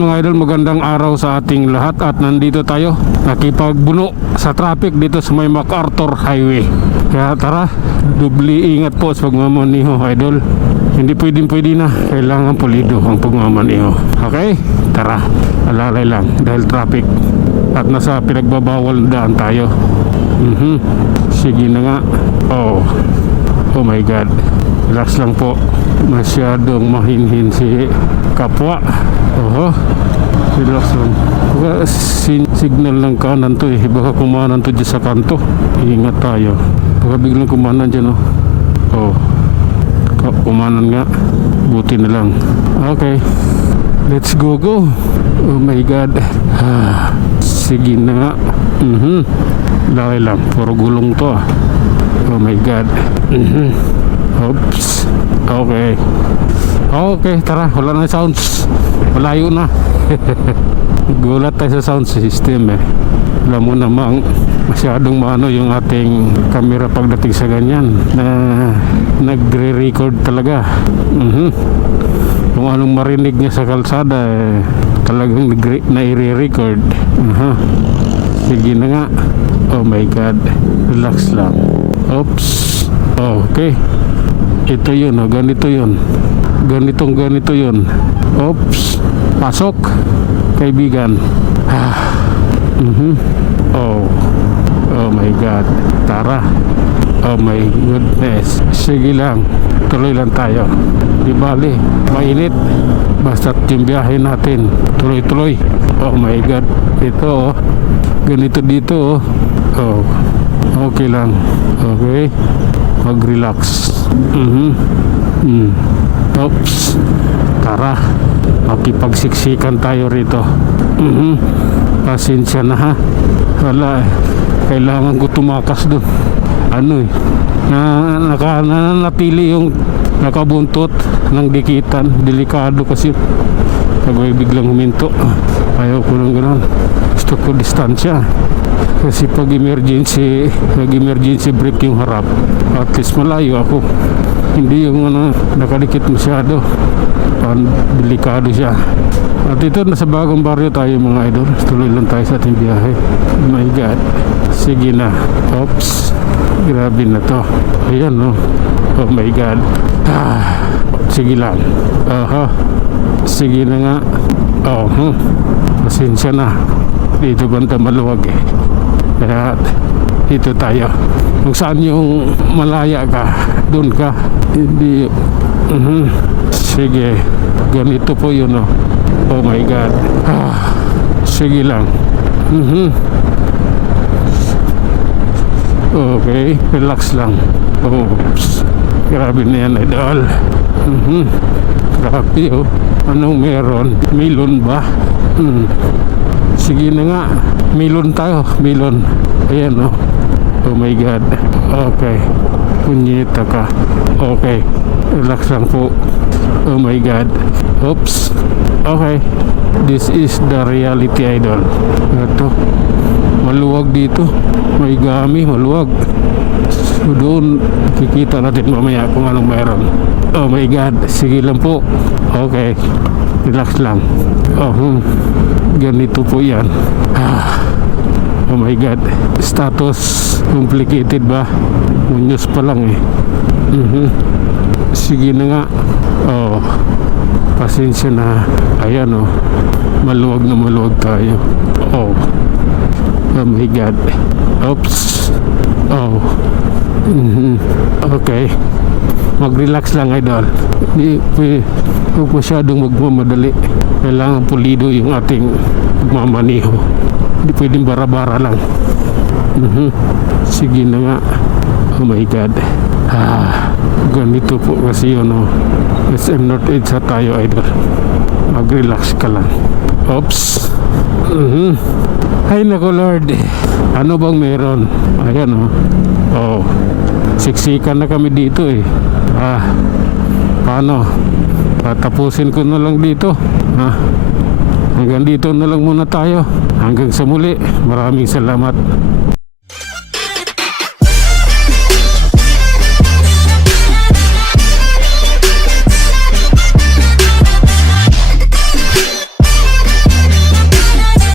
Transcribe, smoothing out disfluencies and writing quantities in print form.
mga idol, magandang araw sa ating lahat at nandito tayo nakipagbuno sa traffic dito sa may MacArthur Highway. Kaya tara, dubli ingat po sa pagmamaniho idol. Hindi pwede na, kailangan pulido ang pagmamaniho. Okay, tara, alalay lang dahil traffic at nasa pinagbabawal daan tayo. Sige na nga. Oh my god, relax lang po. Masyadong mahinhin si kapwa. Relax lang. Baka signal ng kanan to eh. Baka kumanan to dyan sa kanto. Ingat tayo. Baka biglang kumanan dyan kumanan nga. Buti na lang. Okay, let's go. Oh my god. Sige na nga. Laki lang, puro gulong to ah. Oh my god. Oops. Okay, tara, wala na sounds. Malayo na. Gulat tayo sa sound system eh. Alam mo namang masyadong maano yung ating camera pagdating sa ganyan na nagre-record talaga. Kung anong marinig niya sa kalsada eh, talagang nai-record. Sige na nga. Oh my god, relax lang. Oops. Okay, ito yun, ganito yun. Ganito yun. Oops. Pasok, kaibigan. Oh my god, tara. Oh my goodness. Sige lang, tuloy lang tayo. Di bali, mainit. Basta't yung biyahe natin tuloy. Oh my god, ito ganito dito okay lang. Okay, mag-relax. Oops. Tara, makipagsiksikan tayo rito. Pasensya na ha. Wala kailangan ko tumakas doon. Nananatili yung nakabuntot ng dikitan. Delikado kasi pag may biglang huminto. Ayaw ko ng gano'n. Gusto ko distansya. Kasi pag emergency brake yung harap, at least malayo ako. Hindi yung nakadikit masyado. Delikado siya. At ito, nasa bagong baryo tayo mga idol. Tuloy lang tayo sa ating biyahe. Oh my god. Sige na. Oops. Grabe na to. Ayan oh my god. Sige lang. Sige na nga. Pasensya na. Dito banda maluwag eh. Kaya dito tayo. Kung saan yung malaya ka, doon ka. Hindi. Sige, ganito po yun oh my god. Sige lang. Okay, relax lang. Oops. Grabe na yan idol. Grabe anong meron? Milon ba? Sige na nga, milon tayo. Milon. Ayan oh my god. Okay, punyeta ka. Okay, relax lang po. Oh my god. Oops. Okay, this is the reality idol. Ito, maluwag dito. May gami, maluwag. So doon kikita natin mamaya kung anong mayroon. Oh my god. Sige lang po. Okay, relax lang. Ganito po yan. Oh my god. Status complicated ba? Munyos pa lang eh. Sige na nga. Pasensya na. Ayan maluwag na maluwag tayo. Oh my god. Oops. Okay, mag-relax lang idol. Huwag masyadong magmamadali. Kailangan pulido yung ating magmamaniho. Hindi pwedeng bara-bara lang. Sige na nga. Oh my god. Ganito po kasi yun SM North Edge tayo idol. Mag-relax ka lang. Oops. Ay nako Lord, ano bang meron? Ayan siksikan na kami dito eh. Paano? Tapusin ko na lang dito. Hanggang dito na lang muna tayo. Hanggang sa muli. Maraming salamat.